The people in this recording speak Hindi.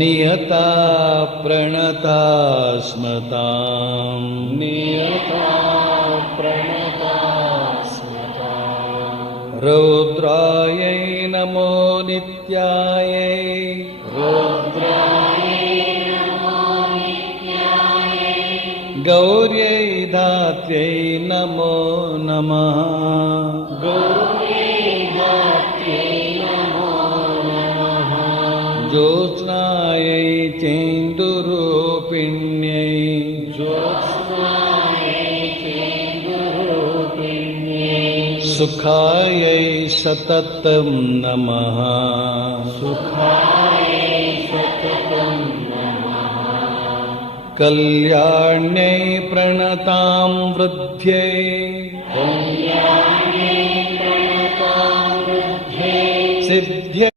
नियता प्रणता स्मताम् नियता प्रणता स्मताम् रौद्रायै नमो नित्यायै रुद्रायै नमो नित्यायै गौर्यै धात्र्यै नमो नमः गौर्यै धात्र्यै नमो नमः ज्योत्स्नायै चेन्दुरूपिण्यै ज्योत्स्नायै चेन्दुरूपिण्यै सुखायै सततं नमः सुखायै सततं नमः कल्याण्यै प्रणतां वृद्ध्यै कल्याण्यै प्रणतां वृद्ध्यै सिद्ध्यै